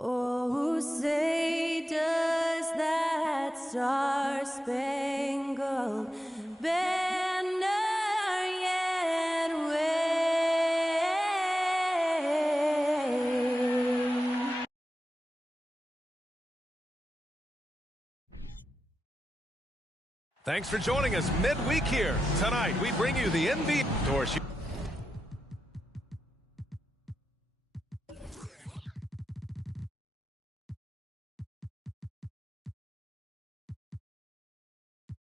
Oh, say does that star-spangled banner yet wave? Thanks for joining us midweek here. Tonight, we bring you the NBA Doors.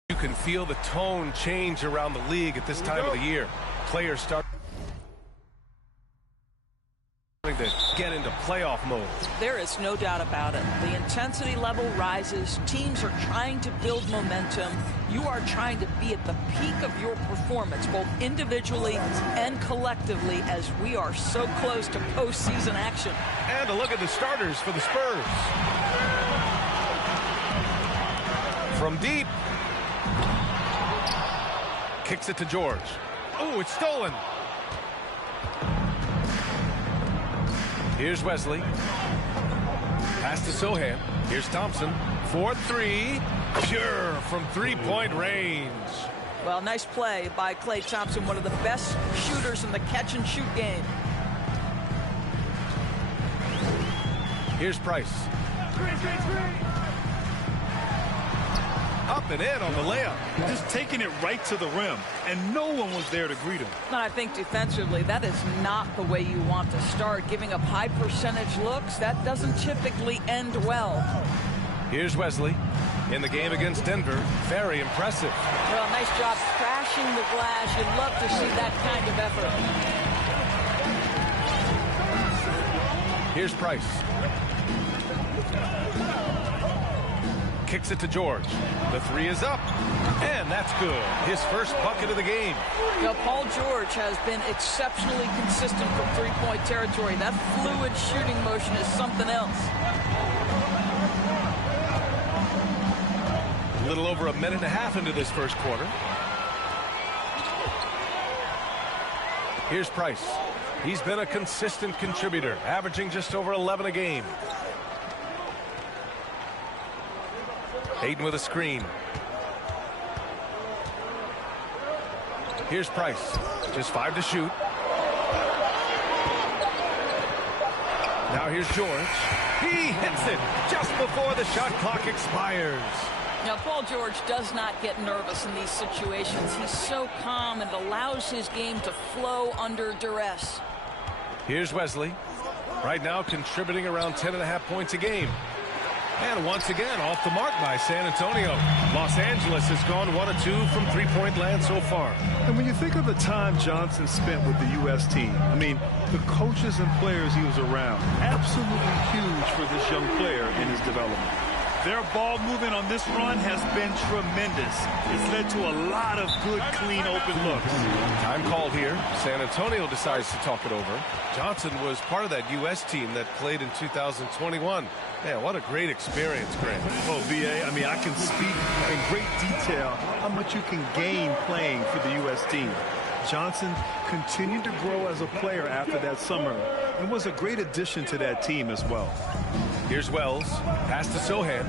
You can feel the tone change around the league at this time of the year. Players start to get into playoff mode. There is no doubt about it. The intensity level rises. Teams are trying to build momentum. You are trying to be at the peak of your performance, both individually and collectively, as we are so close to postseason action. And a look at the starters for the Spurs. From deep. Kicks it to George. Oh, it's stolen. Here's Wesley. Pass to Sohan. Here's Thompson. 4-3. Pure from three-point range. Well, nice play by Klay Thompson, one of the best shooters in the catch-and-shoot game. Here's Price. Up and in on the layup. Just taking it right to the rim, and no one was there to greet him. And I think defensively, that is not the way you want to start. Giving up high percentage looks, that doesn't typically end well. Here's Wesley. In the game against Denver, very impressive. Well, nice job crashing the glass. You'd love to see that kind of effort. Here's Price. Kicks it to George. The three is up, and that's good. His first bucket of the game. Now, Paul George has been exceptionally consistent from three-point territory. That fluid shooting motion is something else. A little over a minute and a half into this first quarter. Here's Price. He's been a consistent contributor, averaging just over 11 a game. Hayden with a screen. Here's Price. Just 5 to shoot. Now here's George. He hits it just before the shot clock expires. Now, Paul George does not get nervous in these situations. He's so calm and allows his game to flow under duress. Here's Wesley. Right now contributing around 10.5 points a game. And once again, off the mark by San Antonio. Los Angeles has gone 1 of 2 from three-point land so far. And when you think of the time Johnson spent with the U.S. team, I mean, the coaches and players he was around, absolutely huge for this young player in his development. Their ball movement on this run has been tremendous. It's led to a lot of good, clean, open looks. Time called here. San Antonio decides to talk it over. Johnson was part of that U.S. team that played in 2021. Man, what a great experience, Grant. Oh, B.A., I mean, I can speak in great detail how much you can gain playing for the U.S. team. Johnson continued to grow as a player after that summer and was a great addition to that team as well. Here's Wells. Pass to Sohan.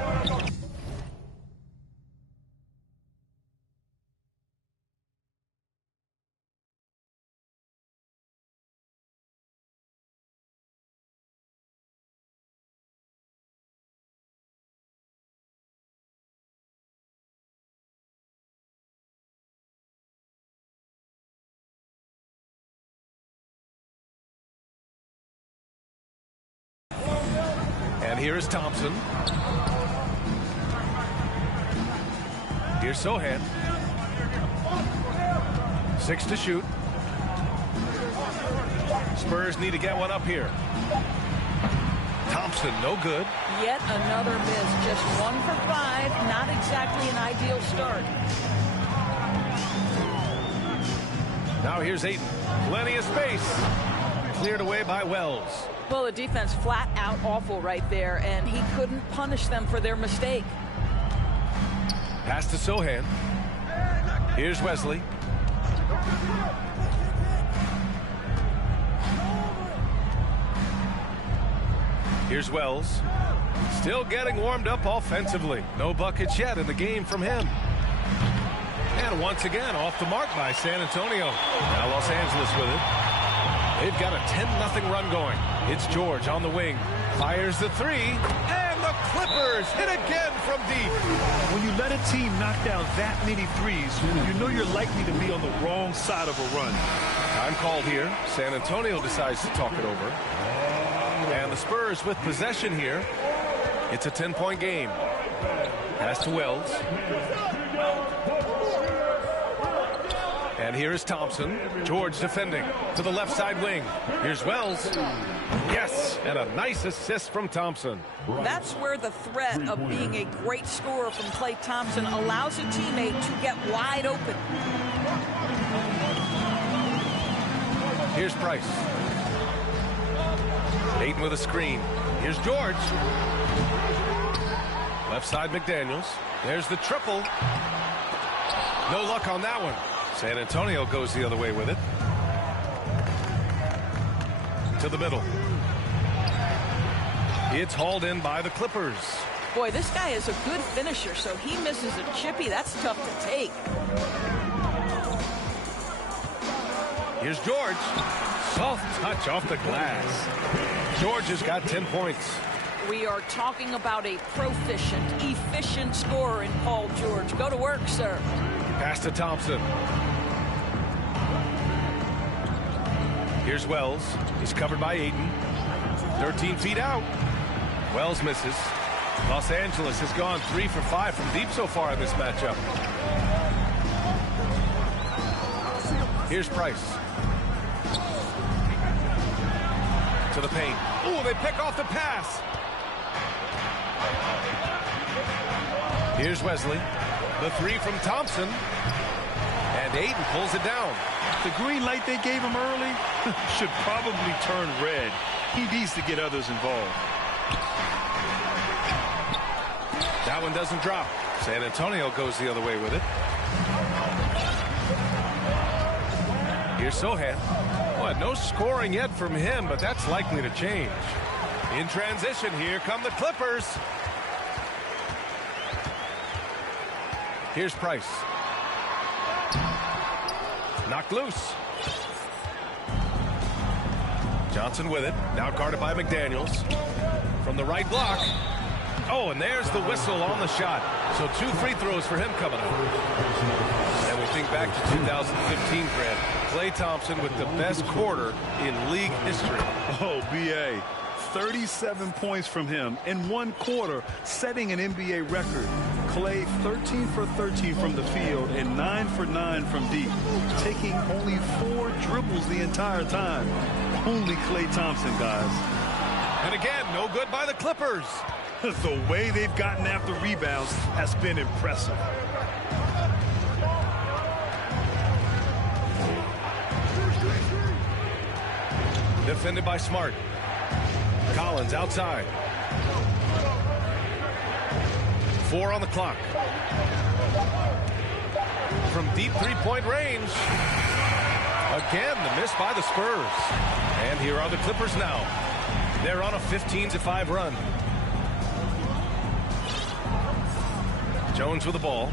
And here is Thompson. Here's Sohan. 6 to shoot. Spurs need to get one up here. Thompson, no good. Yet another miss. Just 1 for 5. Not exactly an ideal start. Now here's Ayton. Plenty of space. Cleared away by Wells. Well, the defense flat out awful right there, and he couldn't punish them for their mistake. Pass to Sohan. Here's Wesley. Here's Wells. Still getting warmed up offensively. No buckets yet in the game from him. And once again, off the mark by San Antonio. Now Los Angeles with it. They've got a 10-0 run going. It's George on the wing. Fires the three. And the Clippers hit again from deep. When you let a team knock down that many threes, you know you're likely to be on the wrong side of a run. Time called here. San Antonio decides to talk it over. And the Spurs with possession here. It's a 10-point game. Pass to Wells. And here is Thompson. George defending to the left side wing. Here's Wells. Yes, and a nice assist from Thompson. That's where the threat of being a great scorer from Klay Thompson allows a teammate to get wide open. Here's Price. Ayton with a screen. Here's George. Left side McDaniels. There's the triple. No luck on that one. San Antonio goes the other way with it. To the middle. It's hauled in by the Clippers. Boy, this guy is a good finisher, so he misses a chippy. That's tough to take. Here's George. Soft touch off the glass. George has got 10 points. We are talking about a proficient, efficient scorer in Paul George. Go to work, sir. Pass to Thompson. Here's Wells. He's covered by Ayton. 13 feet out. Wells misses. Los Angeles has gone 3 for 5 from deep so far in this matchup. Here's Price. To the paint. Ooh, they pick off the pass. Here's Wesley. The three from Thompson. And Ayton pulls it down. The green light they gave him early should probably turn red. He needs to get others involved. That one doesn't drop. San Antonio goes the other way with it. Here's Sohan. Well, no scoring yet from him, but that's likely to change. In transition, here come the Clippers. Here's Price. Knocked loose. Johnson with it. Now guarded by McDaniels. From the right block. Oh, and there's the whistle on the shot. So 2 free throws for him coming up. And we think back to 2015, Grant. Klay Thompson with the best quarter in league history. Oh, B.A. 37 points from him in 1 quarter, setting an NBA record. Klay 13 for 13 from the field and 9 for 9 from deep, taking only 4 dribbles the entire time. Only Klay Thompson, guys. And again, no good by the Clippers. The way they've gotten after rebounds has been impressive. Defended by Smart. Collins outside. 4 on the clock. From deep three-point range. Again, the miss by the Spurs. And here are the Clippers now. They're on a 15-5 run. Jones with the ball.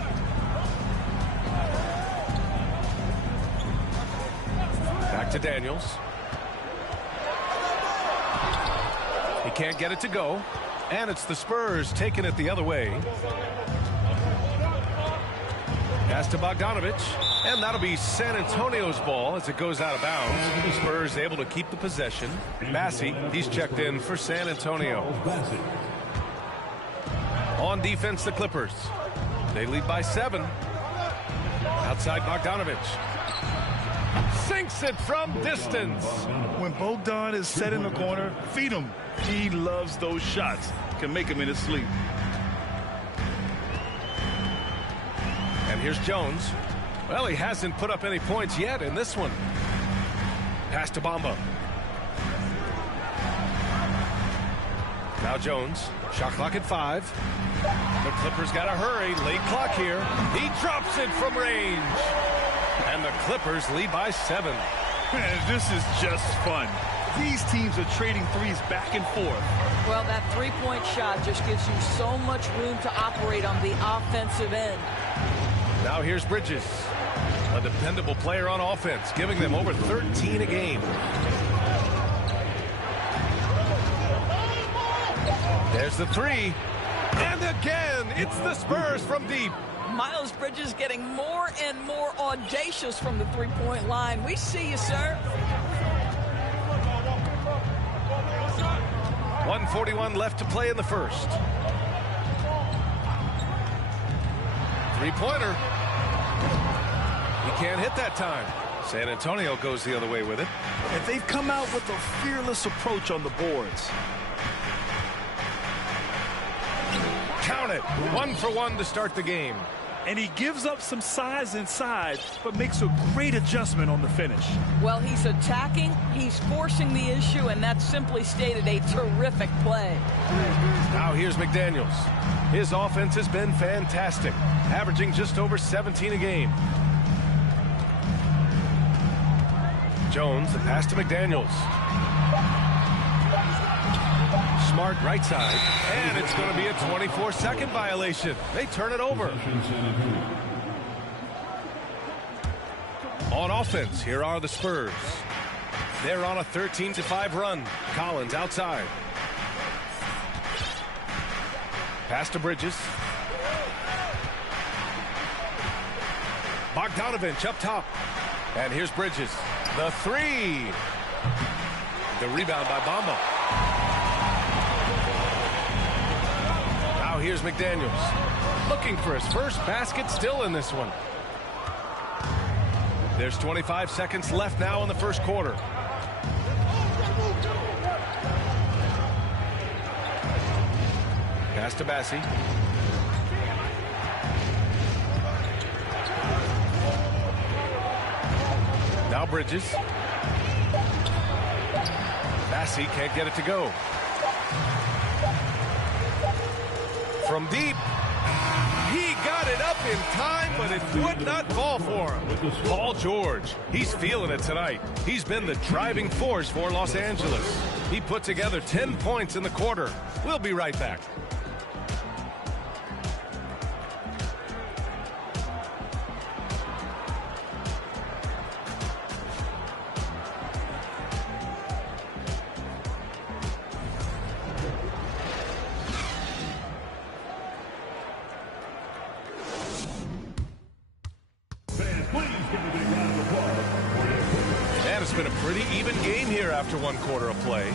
Back to Daniels. He can't get it to go. And it's the Spurs taking it the other way. Pass to Bogdanovich. And that'll be San Antonio's ball as it goes out of bounds. The Spurs able to keep the possession. Massey, he's checked in for San Antonio. On defense, the Clippers. They lead by 7. Outside Bogdanovich. Sinks it from distance. When Bogdan is set in the corner, feed him. He loves those shots. Can make him in his sleep. And here's Jones. Well, he hasn't put up any points yet in this one. Pass to Bamba. Now Jones. Shot clock at 5. The Clippers got to hurry. Late clock here. He drops it from range. And the Clippers lead by 7. Man, this is just fun. These teams are trading threes back and forth. Well, that three-point shot just gives you so much room to operate on the offensive end. Now here's Bridges, a dependable player on offense, giving them over 13 a game. There's the three. And again, it's the Spurs from deep. Miles Bridges getting more and more audacious from the three-point line. We see you, sir. 1:41 left to play in the first. Three-pointer. He can't hit that time. San Antonio goes the other way with it. And they've come out with a fearless approach on the boards. Count it. 1 for 1 to start the game. And he gives up some size inside, but makes a great adjustment on the finish. Well, he's attacking, he's forcing the issue, and that's simply stated a terrific play. Now here's McDaniels. His offense has been fantastic, averaging just over 17 a game. Jones, the pass to McDaniels. Smart right side, and it's going to be a 24-second violation. They turn it over. On offense, here are the Spurs. They're on a 13-5 run. Collins outside. Pass to Bridges. Bogdanovich up top. And here's Bridges. The three. The rebound by Bamba. Now here's McDaniels. Looking for his first basket, still in this one. There's 25 seconds left now in the first quarter. Pass to Bassi. Now Bridges. Bassi can't get it to go. From deep. He got it up in time, but it would not fall for him. Paul George, he's feeling it tonight. He's been the driving force for Los Angeles. He put together 10 points in the quarter. We'll be right back. And it's been a pretty even game here after one quarter of play.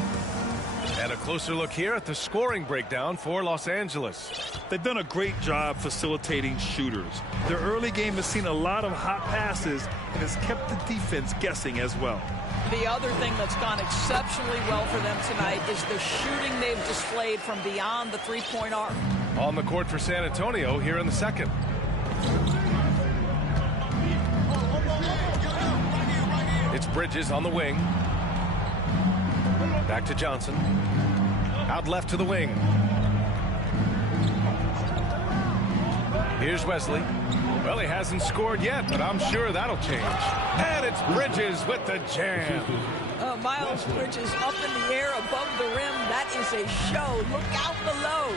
And a closer look here at the scoring breakdown for Los Angeles. They've done a great job facilitating shooters. Their early game has seen a lot of hot passes and has kept the defense guessing as well. The other thing that's gone exceptionally well for them tonight is the shooting they've displayed from beyond the three-point arc. On the court for San Antonio here in the second. It's Bridges on the wing. Back to Johnson. Out left to the wing. Here's Wesley. Well, he hasn't scored yet, but I'm sure that'll change. And it's Bridges with the jam. Miles Bridges up in the air above the rim. That is a show. Look out below.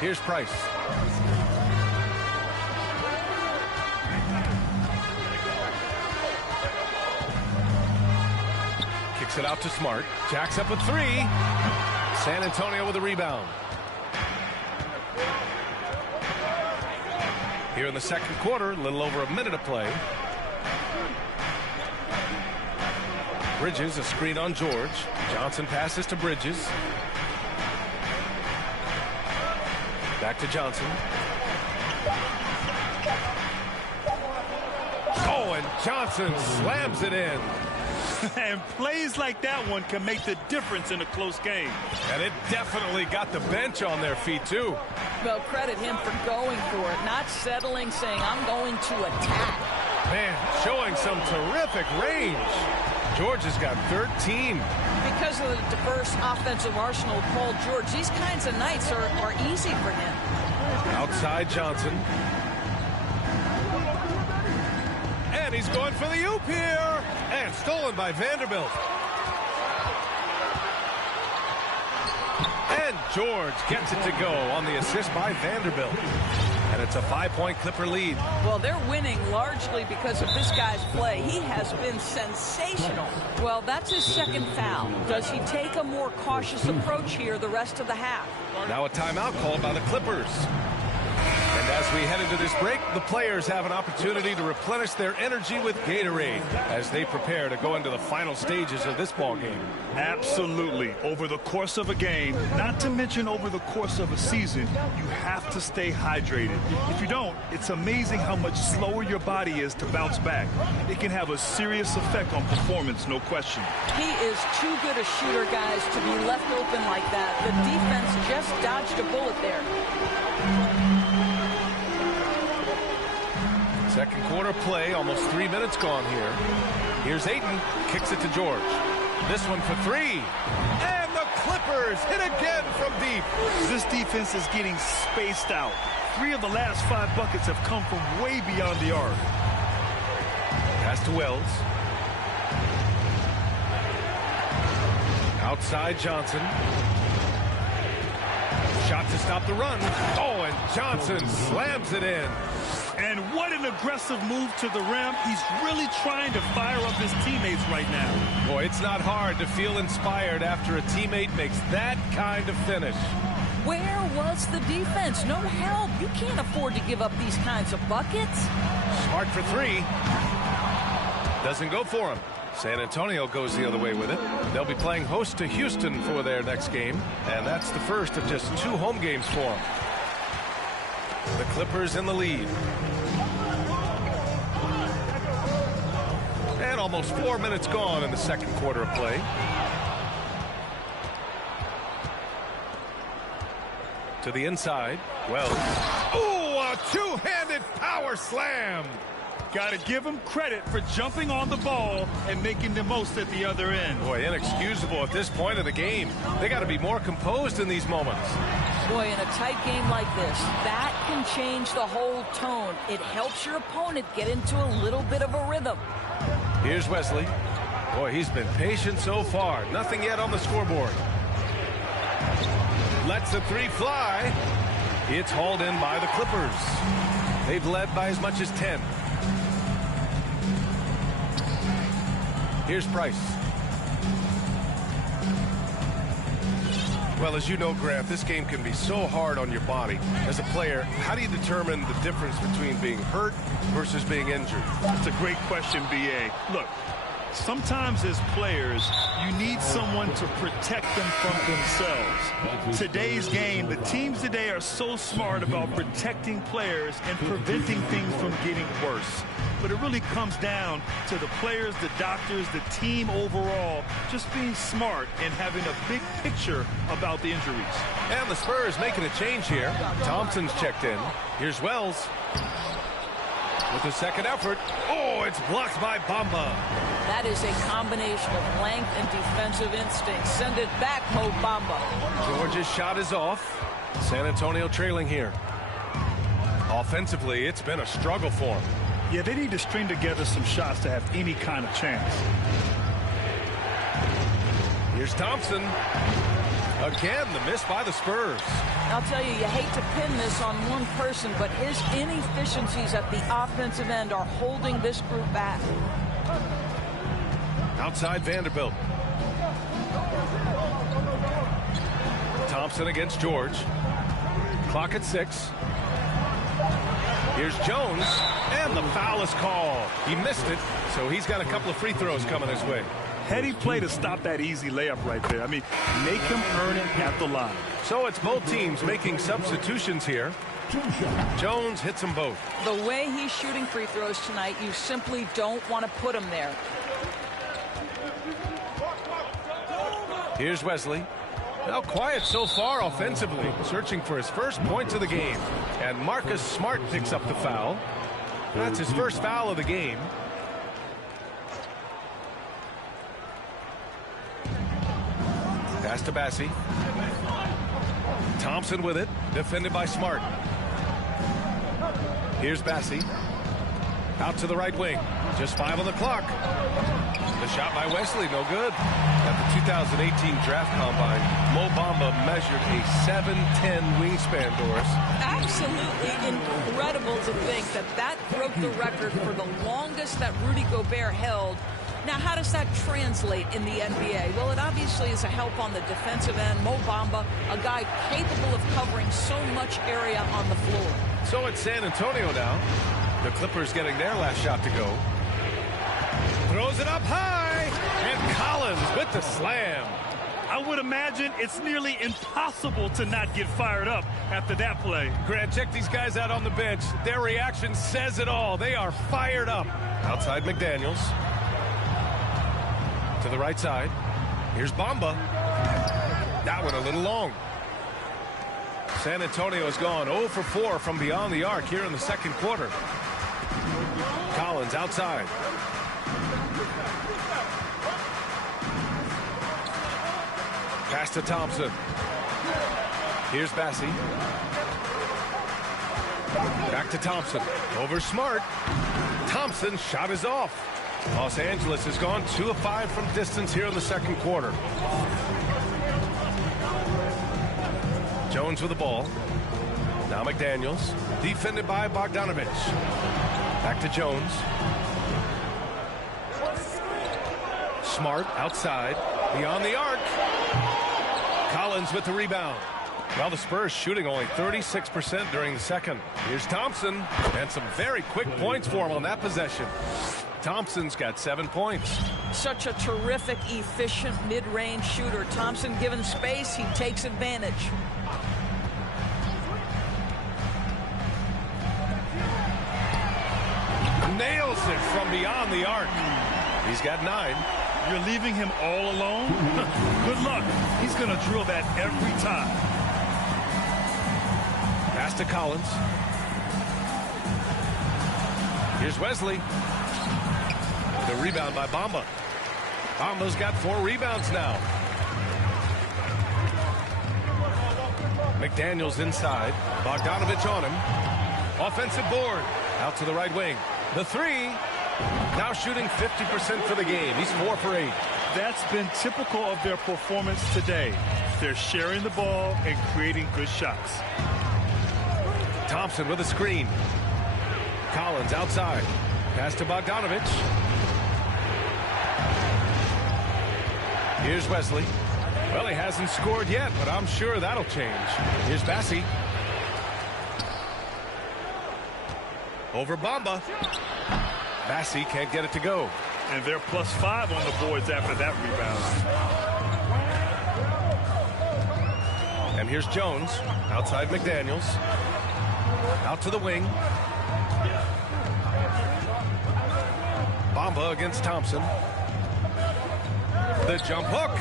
Here's Price. Kicks it out to Smart. Jacks up a three. San Antonio with a rebound. Here in the second quarter, a little over a minute of play. Bridges, a screen on George. Johnson passes to Bridges. Back to Johnson. Oh, and Johnson slams it in. And plays like that one can make the difference in a close game. And it definitely got the bench on their feet, too. Well, credit him for going for it, not settling, saying, I'm going to attack. Man, showing some terrific range. George has got 13. Because of the diverse offensive arsenal of Paul George, these kinds of nights are easy for him. Outside Johnson. And he's going for the oop here. And stolen by Vanderbilt. And George gets it to go on the assist by Vanderbilt. And it's a 5-point Clipper lead. Well, they're winning largely because of this guy's play. He has been sensational. Well, that's his second foul. Does he take a more cautious approach here the rest of the half? Now a timeout called by the Clippers. And as we head into this break, the players have an opportunity to replenish their energy with Gatorade as they prepare to go into the final stages of this ball game. Absolutely. Over the course of a game, not to mention over the course of a season, you have to stay hydrated. If you don't, it's amazing how much slower your body is to bounce back. It can have a serious effect on performance, no question. He is too good a shooter, guys, to be left open like that. The defense just dodged a bullet there. Second quarter play, almost 3 minutes gone here. Here's Ayton, kicks it to George. This one for three. And the Clippers hit again from deep. This defense is getting spaced out. 3 of the last 5 buckets have come from way beyond the arc. Pass to Wells. Outside Johnson. Shot to stop the run. Oh, and Johnson slams it in. And what an aggressive move to the rim. He's really trying to fire up his teammates right now. Boy, it's not hard to feel inspired after a teammate makes that kind of finish. Where was the defense? No help. You can't afford to give up these kinds of buckets. Smart for three. Doesn't go for him. San Antonio goes the other way with it. They'll be playing host to Houston for their next game, and that's the first of just 2 home games for them. The Clippers in the lead. And almost 4 minutes gone in the second quarter of play. To the inside. Wells. Ooh, a two-handed power slam. Got to give him credit for jumping on the ball and making the most at the other end. Boy, inexcusable at this point of the game. They got to be more composed in these moments. Boy, in a tight game like this, that can change the whole tone. It helps your opponent get into a little bit of a rhythm. Here's Wesley. Boy, he's been patient so far. Nothing yet on the scoreboard. Lets the three fly. It's hauled in by the Clippers. They've led by as much as 10. Here's Price. Well, as you know, Grant, this game can be so hard on your body. As a player, how do you determine the difference between being hurt versus being injured? That's a great question, B.A. Look, sometimes as players, you need someone to protect them from themselves. Today's game, the teams today are so smart about protecting players and preventing things from getting worse. But it really comes down to the players, the doctors, the team overall, just being smart and having a big picture about the injuries. And the Spurs making a change here. Thompson's checked in. Here's Wells. With the second effort. Oh, it's blocked by Bamba. That is a combination of length and defensive instinct. Send it back, Mo Bamba. George's shot is off. San Antonio trailing here. Offensively, it's been a struggle for him. Yeah, they need to string together some shots to have any kind of chance. Here's Thompson. Again, the miss by the Spurs. I'll tell you, you hate to pin this on one person, but his inefficiencies at the offensive end are holding this group back. Outside Vanderbilt. Thompson against George. Clock at 6. Here's Jones, and the foul is called. He missed it, so he's got a couple of free throws coming his way. Heady play to stop that easy layup right there. I mean, make him earn it at the line. So it's both teams making substitutions here. Jones hits them both. The way he's shooting free throws tonight, you simply don't want to put him there. Here's Wesley. Now quiet so far offensively, searching for his first points of the game. And Marcus Smart picks up the foul. That's his first foul of the game. Pass to Bassie. Thompson with it, defended by Smart. Here's Bassie. Out to the right wing. Just 5 on the clock. The shot by Wesley, no good. At the 2018 Draft Combine, Mo Bamba measured a 7'10" wingspan, Doris. Absolutely incredible to think that that broke the record for the longest that Rudy Gobert held. Now, how does that translate in the NBA? Well, it obviously is a help on the defensive end. Mo Bamba, a guy capable of covering so much area on the floor. So it's San Antonio now. The Clippers getting their last shot to go. Throws it up high, and Collins with the slam. I would imagine it's nearly impossible to not get fired up after that play. Grant, check these guys out on the bench. Their reaction says it all. They are fired up. Outside McDaniels. To the right side. Here's Bamba. That one a little long. San Antonio has gone 0 for 4 from beyond the arc here in the second quarter. Collins outside. Pass to Thompson. Here's Bassey. Back to Thompson. Over Smart. Thompson's shot is off. Los Angeles has gone 2 of 5 from distance here in the second quarter. Jones with the ball. Now McDaniels. Defended by Bogdanovich. Back to Jones. Smart outside. Beyond the arc. Collins with the rebound. Well, the Spurs shooting only 36% during the second. Here's Thompson. And some very quick points for him on that possession. Thompson's got 7 points. Such a terrific, efficient mid-range shooter. Thompson given space, he takes advantage. Nails it from beyond the arc. He's got 9. You're leaving him all alone? Good luck. He's going to drill that every time. Pass to Collins. Here's Wesley. The rebound by Bamba. Bamba's got 4 rebounds now. McDaniels inside. Bogdanovich on him. Offensive board. Out to the right wing. The 3. Now shooting 50% for the game. He's 4 for 8. That's been typical of their performance today. They're sharing the ball and creating good shots. Thompson with a screen. Collins outside. Pass to Bogdanovich. Here's Wesley. Well, he hasn't scored yet, but I'm sure that'll change. Here's Bassey. Over Bamba. Bassey can't get it to go. And they're +5 on the boards after that rebound. And here's Jones. Outside McDaniels. Out to the wing. Bamba against Thompson. The jump hook.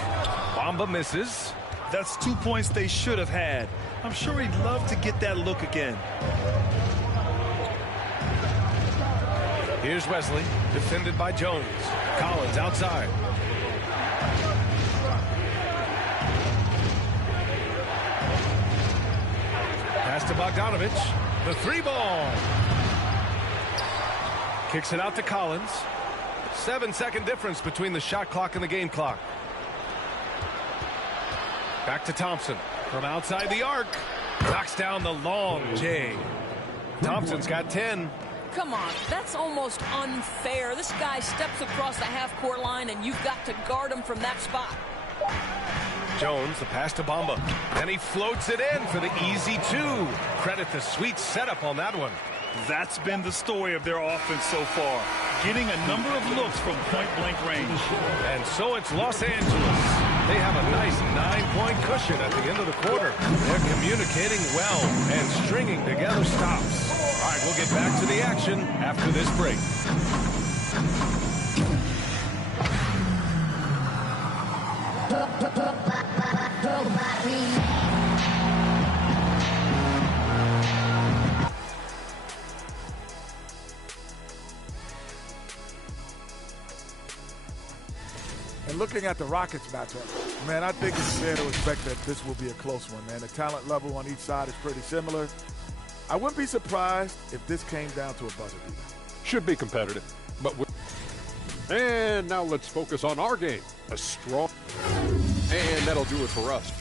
Bamba misses. That's 2 points they should have had. I'm sure he'd love to get that look again. Here's Wesley, defended by Jones. Collins outside. Pass to Bogdanovich. The 3-ball. Kicks it out to Collins. 7-second difference between the shot clock and the game clock. Back to Thompson. From outside the arc. Knocks down the long J. Thompson's got 10. Come on, that's almost unfair. This guy steps across the half-court line, and you've got to guard him from that spot. Jones, the pass to Bamba. And he floats it in for the easy 2. Credit the sweet setup on that one. That's been the story of their offense so far. Getting a number of looks from point-blank range. And so it's Los Angeles. They have a nice 9-point cushion at the end of the quarter. They're communicating well and stringing together stops. All right, we'll get back to the action after this break. And looking at the Rockets matchup, man, I think it's fair to expect that this will be a close one, man. The talent level on each side is pretty similar. I wouldn't be surprised if this came down to a buzzer beater. should be competitive. And now let's focus on our game. A strong, and that'll do it for us.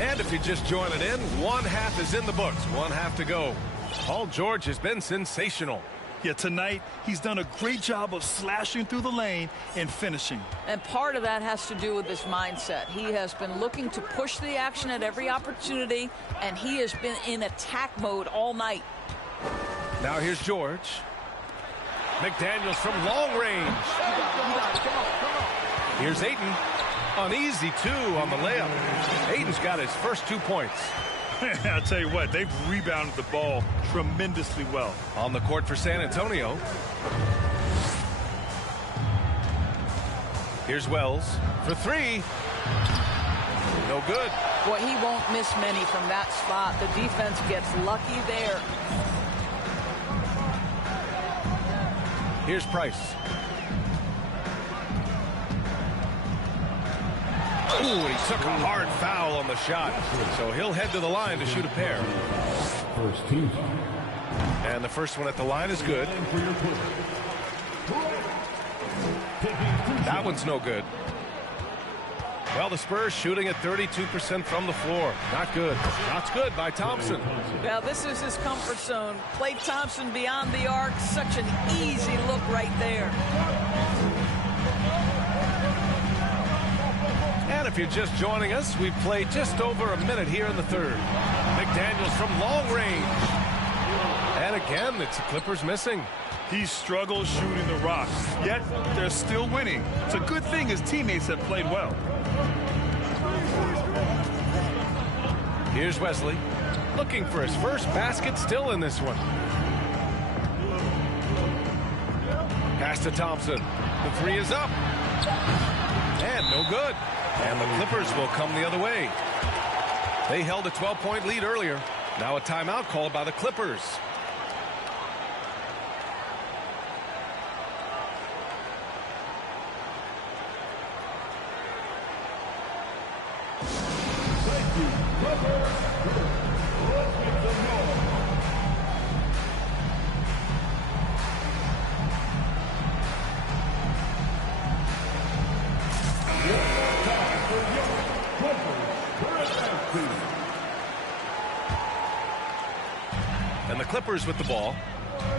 And if you're just joining in, one half is in the books. One half to go. Paul George has been sensational. Yeah, tonight he's done a great job of slashing through the lane and finishing. And part of that has to do with his mindset. He has been looking to push the action at every opportunity, and he has been in attack mode all night. Now here's George. McDaniels from long range. Here's Ayton. An easy two on the layup. Ayton's got his first 2 points. I'll tell you what, they've rebounded the ball tremendously well. On the court for San Antonio. Here's Wells for three. No good. Boy, he won't miss many from that spot. The defense gets lucky there. Here's Price. Ooh, he took a hard foul on the shot. So he'll head to the line to shoot a pair. First team. And the first one at the line is good. That one's no good. Well, the Spurs shooting at 32% from the floor. Not good. Shots good by Thompson. Now, this is his comfort zone. Klay Thompson beyond the arc. Such an easy look right there. And if you're just joining us, we've played just over a minute here in the third. McDaniels from long range. And again, it's the Clippers missing. He struggles shooting the rock, yet they're still winning. It's a good thing his teammates have played well. Here's Wesley, looking for his first basket, still in this one. Pass to Thompson. The three is up. And no good. And the Clippers will come the other way. They held a 12-point lead earlier. Now a timeout called by the Clippers. And the Clippers with the ball.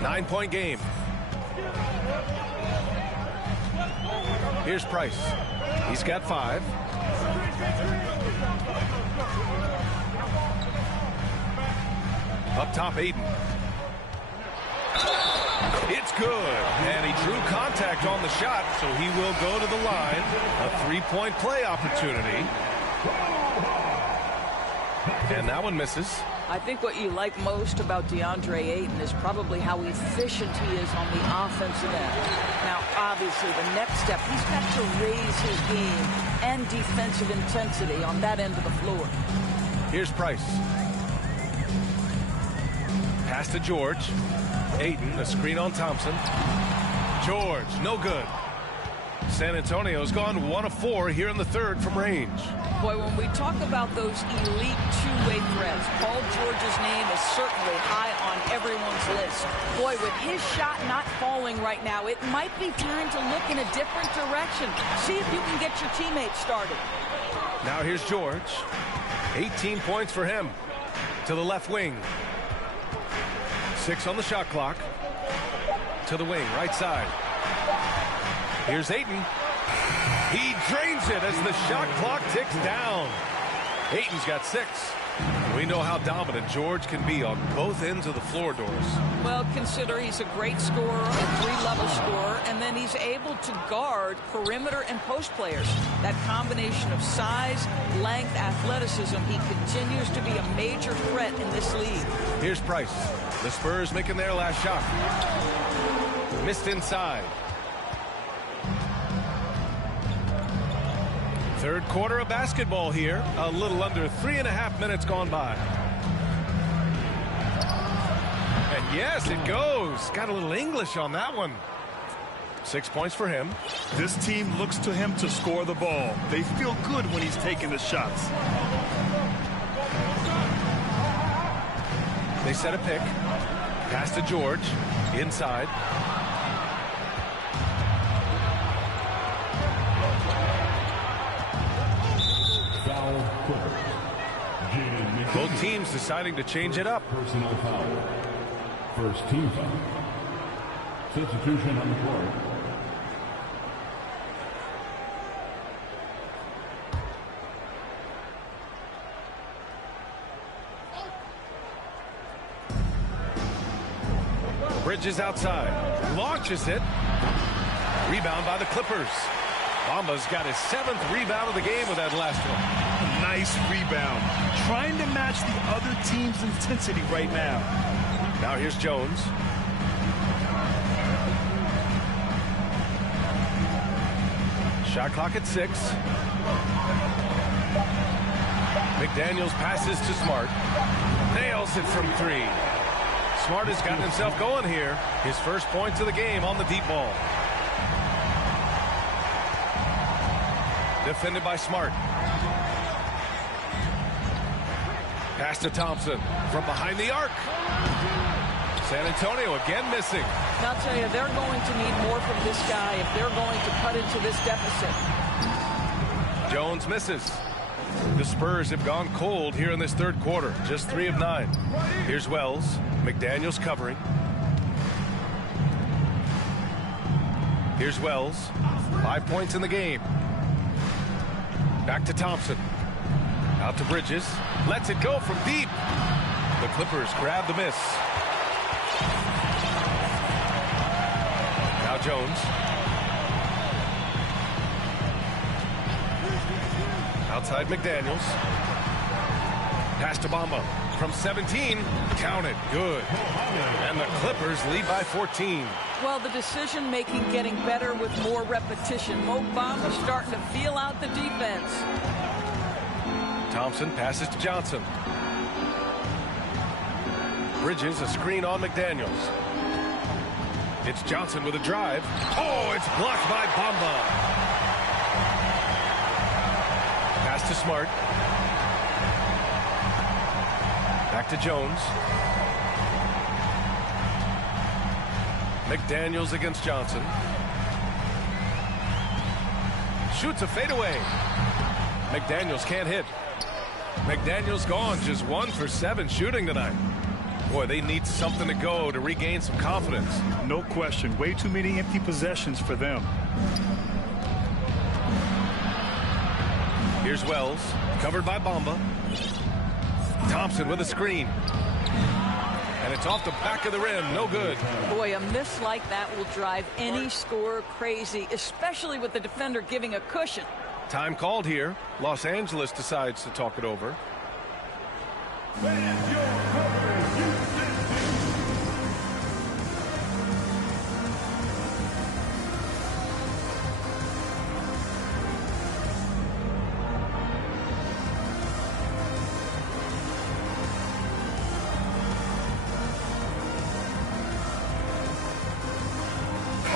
9-point game. Here's Price. He's got 5. Up top, Ayton. It's good. And he drew contact on the shot, so he will go to the line. A 3-point play opportunity. And that one misses. I think what you like most about DeAndre Ayton is probably how efficient he is on the offensive end. Now, obviously, the next step, he's got to raise his game and defensive intensity on that end of the floor. Here's Price. Pass to George. Ayton, a screen on Thompson. George, no good. San Antonio's gone 1 of 4 here in the third from range. Boy, when we talk about those elite two-way threats, Paul George's name is certainly high on everyone's list. Boy, with his shot not falling right now, it might be time to look in a different direction. See if you can get your teammates started. Now here's George. 18 points for him. To the left wing. 6 on the shot clock. To the wing, right side. Here's Ayton. He drains it as the shot clock ticks down. Ayton's got 6. We know how dominant George can be on both ends of the floor, Doris. Well, consider he's a great scorer, a 3-level scorer, and then he's able to guard perimeter and post players. That combination of size, length, athleticism, he continues to be a major threat in this league. Here's Price. The Spurs making their last shot. Missed inside. Third quarter of basketball here. A little under 3.5 minutes gone by. And yes, it goes. Got a little English on that one. 6 points for him. This team looks to him to score the ball. They feel good when he's taking the shots. They set a pick. Pass to George. Inside. Foul, Clippers. Jaden Both McDaniels. teams deciding to change it up. Personal foul. First team foul. Substitution on the court. Bridges outside. Launches it. Rebound by the Clippers. Bamba's got his 7th rebound of the game with that last one. Nice rebound. Trying to match the other team's intensity right now. Now here's Jones. Shot clock at 6. McDaniels passes to Smart. Nails it from 3. Smart has gotten himself going here. His first points of the game on the deep ball. Defended by Smart. Pass to Thompson from behind the arc. San Antonio again missing. And I'll tell you, they're going to need more from this guy if they're going to cut into this deficit. Jones misses. The Spurs have gone cold here in this third quarter. Just 3 of 9. Here's Wells. McDaniels covering. Here's Wells. 5 points in the game. Back to Thompson. Out to Bridges. Lets it go from deep. The Clippers grab the miss. Now Jones. Outside McDaniels. Pass to Bamba. From 17. Count it. Good. And the Clippers lead by 14. Well, the decision-making getting better with more repetition. Mo Bamba starting to feel out the defense. Thompson passes to Johnson. Bridges a screen on McDaniels. It's Johnson with a drive. Oh, it's blocked by Bamba. Pass to Smart. Back to Jones. McDaniels against Johnson. Shoots a fadeaway. McDaniels can't hit. McDaniels gone, just 1 for 7 shooting tonight. Boy, they need something to go to regain some confidence. No question. Way too many empty possessions for them. Here's Wells, covered by Bamba. Thompson with a screen. And it's off the back of the rim, no good. Boy, a miss like that will drive any scorer crazy, especially with the defender giving a cushion. Time called here. Los Angeles decides to talk it over.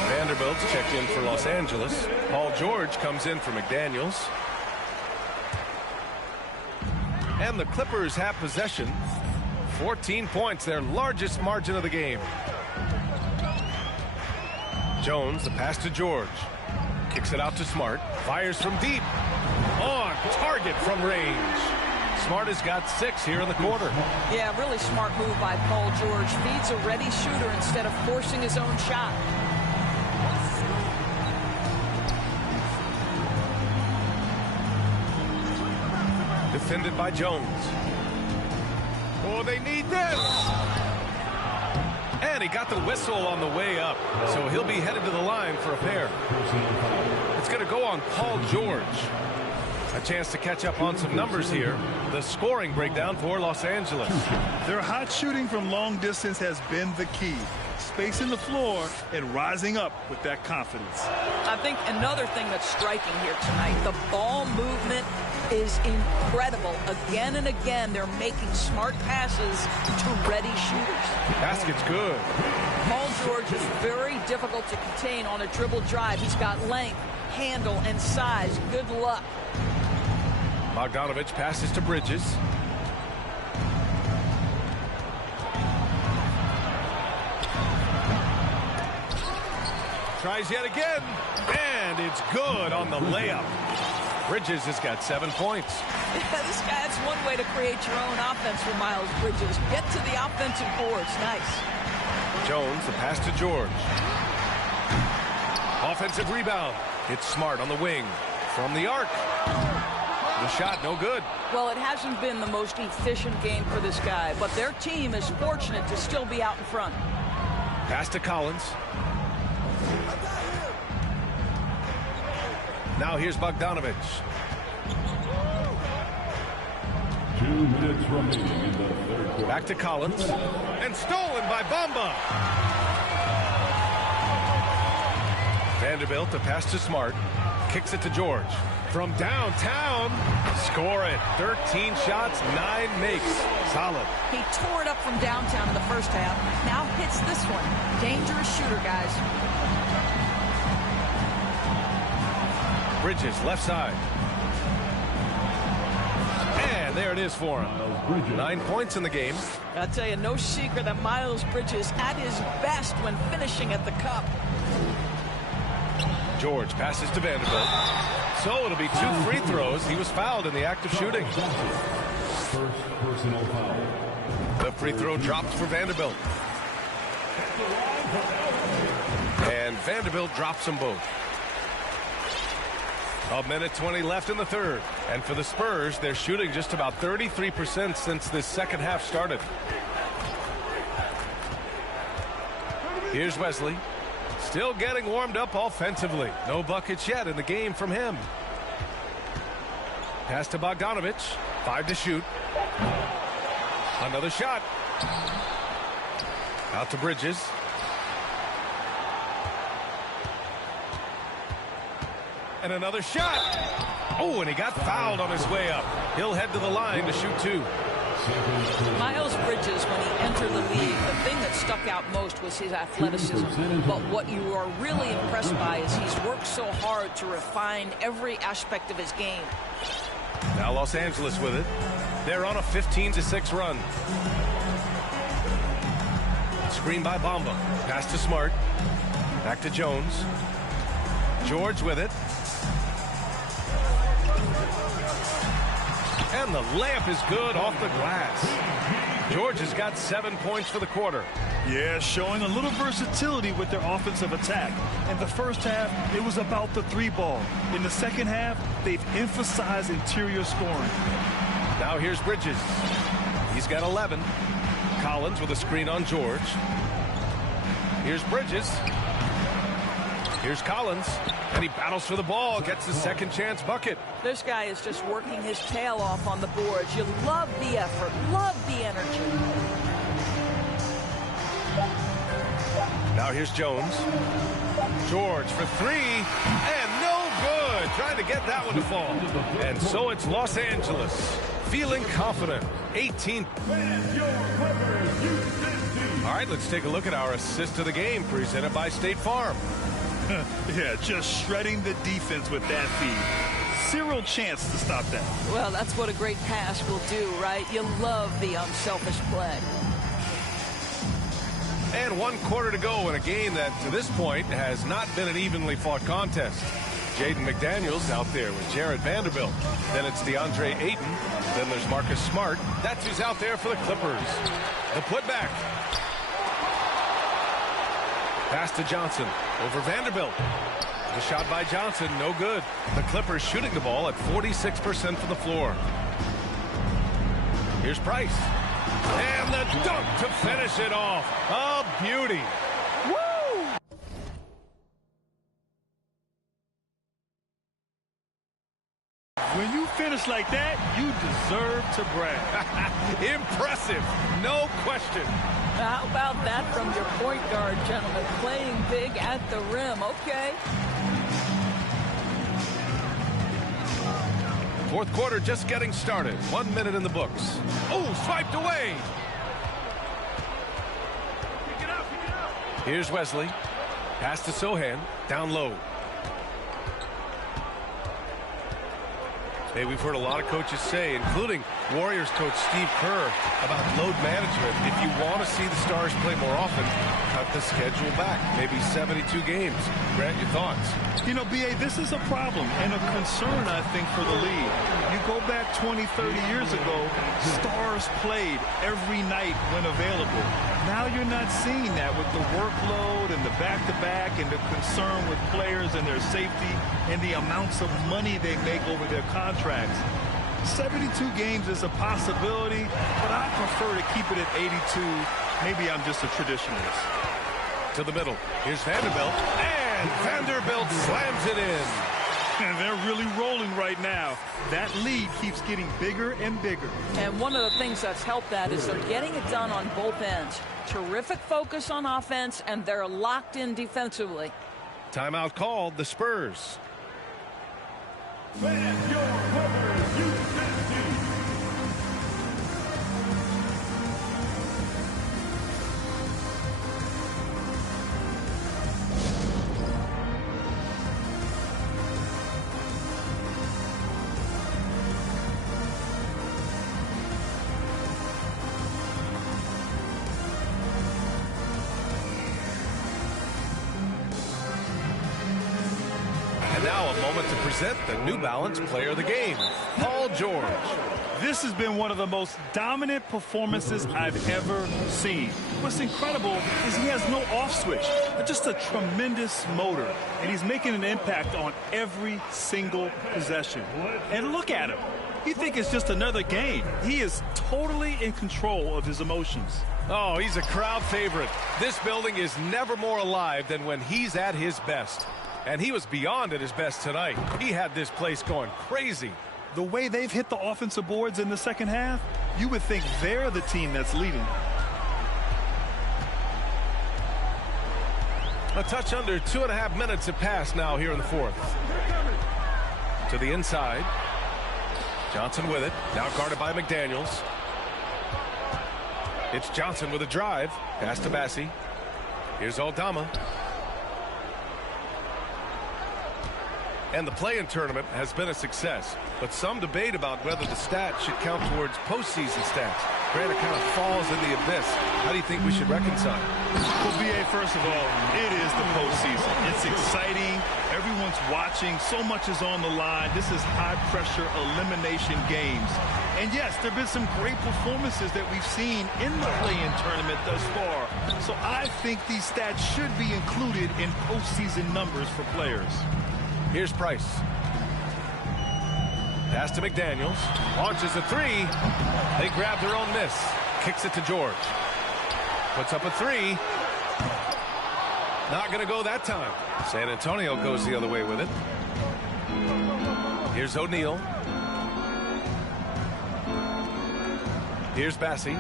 Vanderbilt's checked in for Los Angeles. Paul George comes in for McDaniels. And the Clippers have possession. 14 points, their largest margin of the game. Jones, the pass to George. Kicks it out to Smart. Fires from deep. On target from range. Smart has got 6 here in the quarter. Yeah, really smart move by Paul George. Feeds a ready shooter instead of forcing his own shot. Defended by Jones. Oh, they need this. And he got the whistle on the way up. So he'll be headed to the line for a pair. It's going to go on Paul George. A chance to catch up on some numbers here. The scoring breakdown for Los Angeles. Their hot shooting from long distance has been the key. spacing the floor and rising up with that confidence. I think another thing that's striking here tonight, the ball movement is incredible. Again and again, they're making smart passes to ready shooters. Basket's good. Paul George is very difficult to contain on a dribble drive. He's got length, handle, and size. Good luck. Bogdanovich passes to Bridges. Tries yet again, and it's good on the layup. Bridges has got 7 points. Yeah, this guy, that's one way to create your own offense for Miles Bridges. Get to the offensive boards. Nice. Jones, the pass to George. Offensive rebound. It's Smart on the wing. From the arc. The shot, no good. Well, it hasn't been the most efficient game for this guy, but their team is fortunate to still be out in front. Pass to Collins. Now here's Bogdanovich. 2 minutes remaining in the third quarter. Back to Collins. And stolen by Bamba. Vanderbilt, the pass to Smart. Kicks it to George. From downtown. Score it. 13 shots, 9 makes. Solid. He tore it up from downtown in the first half. Now hits this one. Dangerous shooter, guys. Bridges, left side. And there it is for him. 9 points in the game. I'll tell you, no secret that Miles Bridges at his best when finishing at the cup. George passes to Vanderbilt. So it'll be 2 free throws. He was fouled in the act of shooting. First personal foul. The free throw drops for Vanderbilt. And Vanderbilt drops them both. A minute 20 left in the third. And for the Spurs, they're shooting just about 33% since this second half started. Here's Wesley. Still getting warmed up offensively. No buckets yet in the game from him. Pass to Bogdanovich. 5 to shoot. Another shot. Out to Bridges. And another shot. Oh, and he got fouled on his way up. He'll head to the line to shoot 2. Miles Bridges, when he entered the league, the thing that stuck out most was his athleticism. But what you are really impressed by is he's worked so hard to refine every aspect of his game. Now Los Angeles with it. They're on a 15-6 run. Screen by Bamba. Pass to Smart. Back to Jones. George with it. And the layup is good off the glass. George has got 7 points for the quarter. Yeah, showing a little versatility with their offensive attack. In the first half, it was about the 3-ball. In the second half, they've emphasized interior scoring. Now here's Bridges. He's got 11. Collins with a screen on George. Here's Bridges. Here's Collins. And he battles for the ball, gets his second chance bucket. This guy is just working his tail off on the boards. You love the effort, love the energy. Now here's Jones. George for 3, and no good. Trying to get that one to fall. And so it's Los Angeles, feeling confident. 18. All right, let's take a look at our assist of the game, presented by State Farm. Yeah, just shredding the defense with that feed. Zero chance to stop that. Well, that's what a great pass will do, right? You love the unselfish play. And 1 quarter to go in a game that, to this point, has not been an evenly fought contest. Jaden McDaniels out there with Jared Vanderbilt. Then it's DeAndre Ayton. Then there's Marcus Smart. That's who's out there for the Clippers. The putback. Pass to Johnson over Vanderbilt. The shot by Johnson, no good. The Clippers shooting the ball at 46% from the floor. Here's Price. And the dunk to finish it off. A beauty. When you finish like that, you deserve to brag. Impressive, no question. How about that from your point guard, gentlemen? Playing big at the rim. Okay. Fourth quarter just getting started. 1 minute in the books. Oh, swiped away. Here's Wesley. Pass to Sohan. Down low. Hey, we've heard a lot of coaches say, including Warriors coach Steve Kerr, about load management. If you want to see the Stars play more often, cut the schedule back. Maybe 72 games. Grant, your thoughts? You know, B.A., this is a problem and a concern, I think, for the league. You go back 20, 30 years ago, Stars played every night when available. Now you're not seeing that with the workload and the back-to-back and the concern with players and their safety and the amounts of money they make over their contracts. 72 games is a possibility, but I prefer to keep it at 82. Maybe I'm just a traditionalist. To the middle. Here's Vanderbilt. And Vanderbilt slams it in. And they're really rolling right now. That lead keeps getting bigger and bigger. And one of the things that's helped that is they're getting it done on both ends. Terrific focus on offense, and they're locked in defensively. Timeout called, the Spurs. And your winner, UConn. And now a moment to present the New Balance Player of the Game, Paul George. This has been one of the most dominant performances I've ever seen. What's incredible is he has no off switch, just a tremendous motor, and he's making an impact on every single possession. And look at him. You think it's just another game. He is totally in control of his emotions. Oh, he's a crowd favorite. This building is never more alive than when he's at his best. And he was beyond at his best tonight. He had this place going crazy. The way they've hit the offensive boards in the second half, you would think they're the team that's leading. A touch under 2.5 minutes have passed now here in the fourth. To the inside. Johnson with it. Now guarded by McDaniels. It's Johnson with a drive. Pass to Bassi. Here's Aldama. And the play-in tournament has been a success, but some debate about whether the stats should count towards postseason stats. Grant, it kind of falls in the abyss. How do you think we should reconcile? Well, B.A., first of all, it is the postseason. It's exciting. Everyone's watching. So much is on the line. This is high-pressure elimination games. And, yes, there have been some great performances that we've seen in the play-in tournament thus far. So I think these stats should be included in postseason numbers for players. Here's Price. Pass to McDaniels. Launches a three. They grab their own miss. Kicks it to George. Puts up a three. Not going to go that time. San Antonio goes the other way with it. Here's O'Neal. Here's Bassi.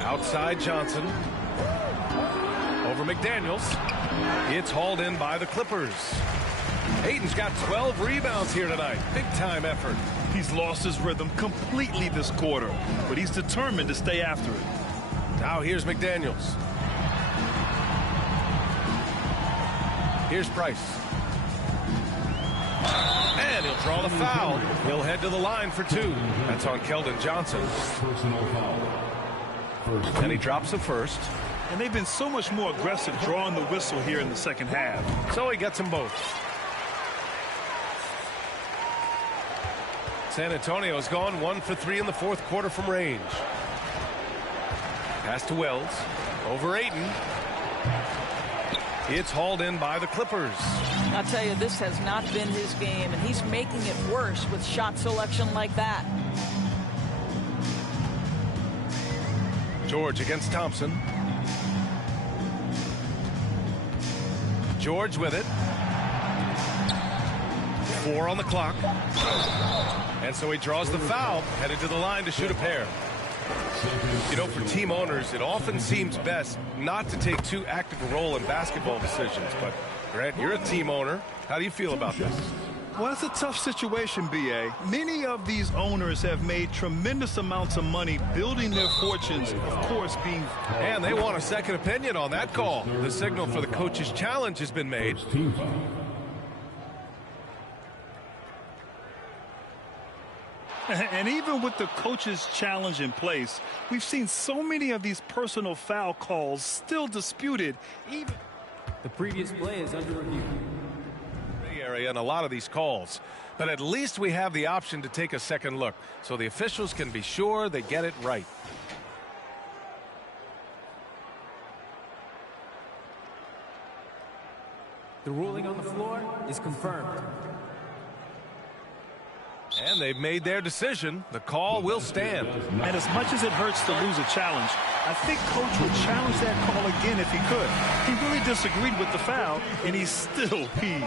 Outside Johnson. Over McDaniels. It's hauled in by the Clippers. Ayton's got 12 rebounds here tonight. Big time effort. He's lost his rhythm completely this quarter, but he's determined to stay after it. Now here's McDaniels. Here's Price. And he'll draw the foul. He'll head to the line for two. That's on Keldon Johnson. Personal foul. First. And he drops the first. And they've been so much more aggressive drawing the whistle here in the second half. So he gets them both. San Antonio has gone 1 for 3 in the fourth quarter from range. Pass to Wells. Over Ayton. It's hauled in by the Clippers. I'll tell you, this has not been his game, and he's making it worse with shot selection like that. George against Thompson. George with it. 4 on the clock. And so he draws the foul, headed to the line to shoot a pair. You know, for team owners, it often seems best not to take too active a role in basketball decisions. But, Grant, you're a team owner. How do you feel about this? Well, it's a tough situation, B.A. Many of these owners have made tremendous amounts of money building their fortunes, of course, being... And they want a second opinion on that call. The signal for the coach's challenge has been made. Team foul. And even with the coach's challenge in place, we've seen so many of these personal foul calls still disputed. Even the previous play is under review. Area in a lot of these calls, but at least we have the option to take a second look, so the officials can be sure they get it right. The ruling on the floor is confirmed. And they've made their decision. The call will stand. And as much as it hurts to lose a challenge, I think Coach would challenge that call again if he could. He really disagreed with the foul, and he's still peeved.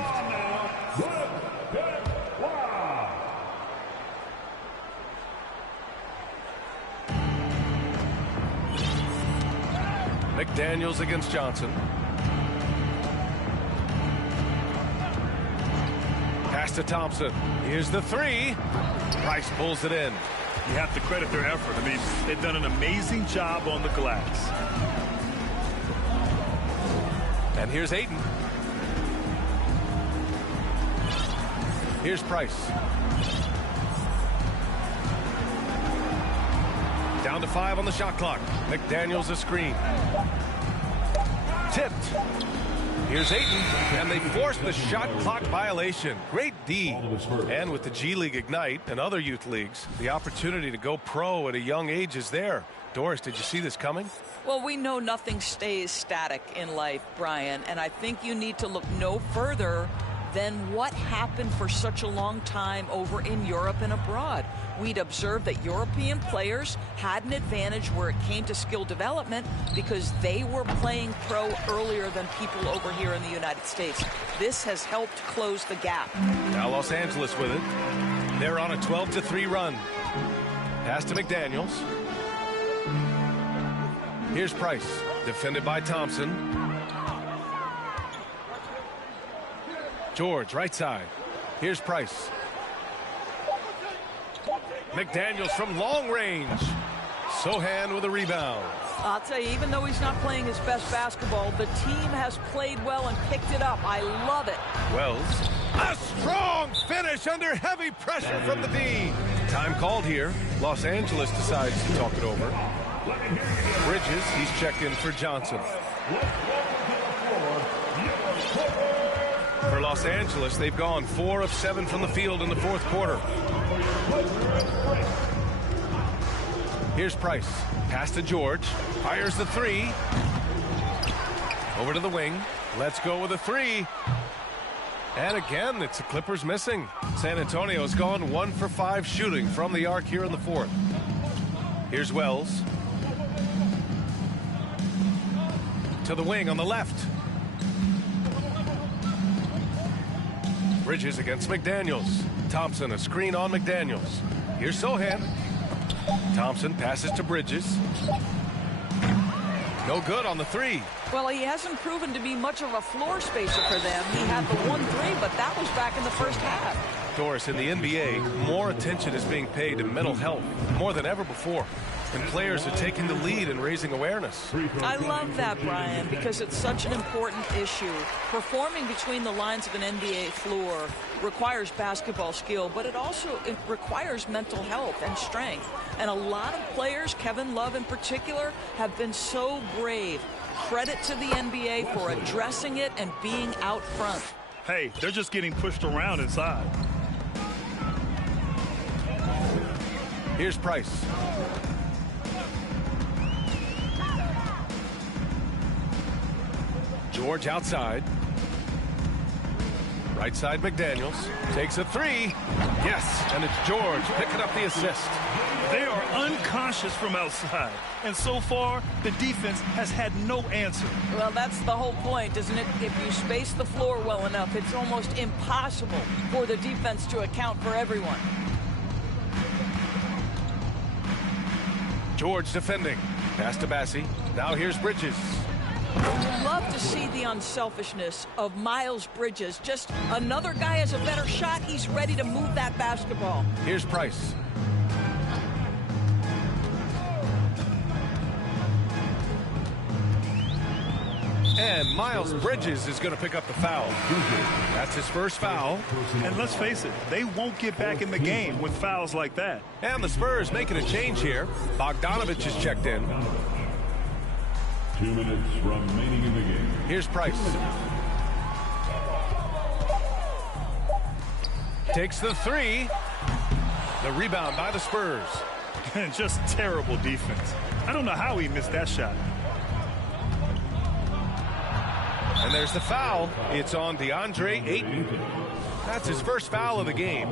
McDaniels against Johnson. Pass to Thompson. Here's the 3. Price pulls it in. You have to credit their effort. I mean, they've done an amazing job on the glass. And here's Ayton. Here's Price. Down to 5 on the shot clock. McDaniels a screen. Tipped. Here's Ayton, and they force the shot clock violation. Great D. And with the G League Ignite and other youth leagues, the opportunity to go pro at a young age is there. Doris, did you see this coming? Well, we know nothing stays static in life, Brian, and I think you need to look no further than what happened for such a long time over in Europe and abroad. We'd observed that European players had an advantage where it came to skill development because they were playing pro earlier than people over here in the United States. This has helped close the gap. Now Los Angeles with it. They're on a 12-3 run. Pass to McDaniels. Here's Price, defended by Thompson. George, right side. Here's Price. McDaniels from long range. Sohan with a rebound. I'll tell you, even though he's not playing his best basketball, the team has played well and picked it up. I love it. Wells. A strong finish under heavy pressure from the D. Time called here. Los Angeles decides to talk it over. Bridges, he's checked in for Johnson. For Los Angeles, they've gone 4 of 7 from the field in the fourth quarter. Here's Price. Pass to George. Fires the 3. Over to the wing. Let's go with a 3. And again, it's the Clippers missing. San Antonio's gone 1 for 5 shooting from the arc here in the fourth. Here's Wells. To the wing on the left. Bridges against McDaniels. Thompson, a screen on McDaniels. Here's Sohan. Thompson passes to Bridges. No good on the 3. Well, he hasn't proven to be much of a floor spacer for them. He had the 1-3, but that was back in the first half. Doris, in the NBA, more attention is being paid to mental health more than ever before. And players are taking the lead in raising awareness. I love that, Brian, because it's such an important issue. Performing between the lines of an NBA floor requires basketball skill, but it requires mental health and strength. And a lot of players, Kevin Love in particular, have been so brave. Credit to the NBA for addressing it and being out front. Hey, they're just getting pushed around inside. Here's Price. George outside. Right side McDaniels. Takes a three. Yes, and it's George picking up the assist. They are unconscious from outside. And so far, the defense has had no answer. Well, that's the whole point, isn't it? If you space the floor well enough, it's almost impossible for the defense to account for everyone. George defending. Pass to Bassie. Now here's Bridges. Love to see the unselfishness of Miles Bridges. Just another guy has a better shot. He's ready to move that basketball. Here's Price. And Miles Bridges is going to pick up the foul. That's his first foul. And let's face it, they won't get back in the game with fouls like that. And the Spurs making a change here. Bogdanovich is checked in. 2 minutes remaining in the game. Here's Price. Takes the three. The rebound by the Spurs. Just terrible defense. I don't know how he missed that shot. And there's the foul. It's on DeAndre Ayton. That's his first foul of the game.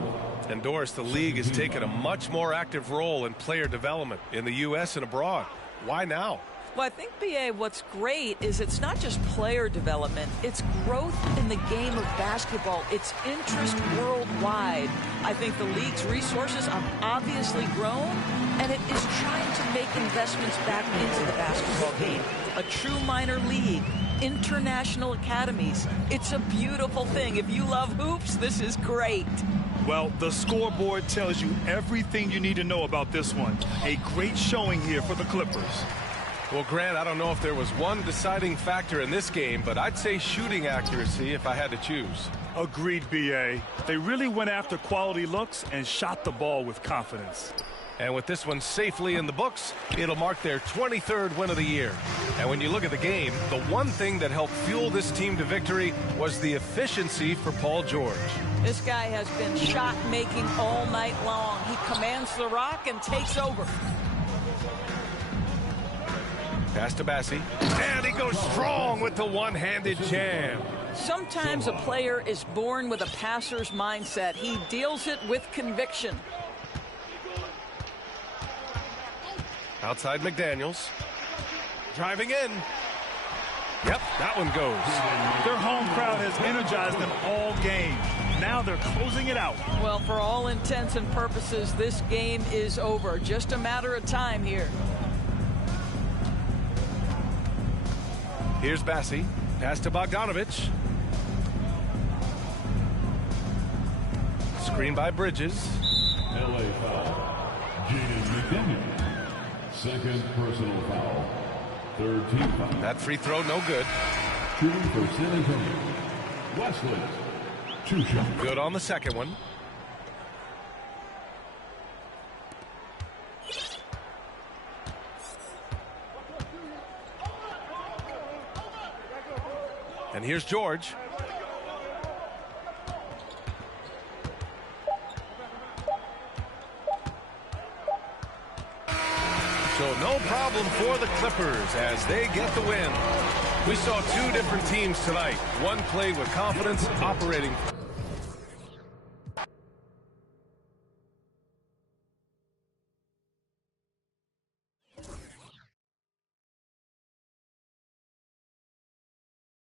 And Doris, the league has taken a much more active role in player development in the U.S. and abroad. Why now? Well, I think, B.A., what's great is it's not just player development. It's growth in the game of basketball. It's interest worldwide. I think the league's resources have obviously grown, and it is trying to make investments back into the basketball game. A true minor league, international academies. It's a beautiful thing. If you love hoops, this is great. Well, the scoreboard tells you everything you need to know about this one. A great showing here for the Clippers. Well, Grant, I don't know if there was one deciding factor in this game, but I'd say shooting accuracy if I had to choose. Agreed, B.A. They really went after quality looks and shot the ball with confidence. And with this one safely in the books, it'll mark their 23rd win of the year. And when you look at the game, the one thing that helped fuel this team to victory was the efficiency for Paul George. This guy has been shot-making all night long. He commands the rock and takes over. Pass to Bassie. And he goes strong with the one-handed jam. Sometimes a player is born with a passer's mindset. He deals it with conviction. Outside McDaniels. Driving in. Yep, that one goes. Their home crowd has energized them all game. Now they're closing it out. Well, for all intents and purposes, this game is over. Just a matter of time here. Here's Bassie. Pass to Bogdanovich. Screen by Bridges. LA foul. Jaden McDaniels. Second personal foul. Third team foul. That free throw no good. Shooting for San Antonio. Wesley. 2 shots. Good on the second one. And here's George. So no problem for the Clippers as they get the win. We saw two different teams tonight. One played with confidence, operating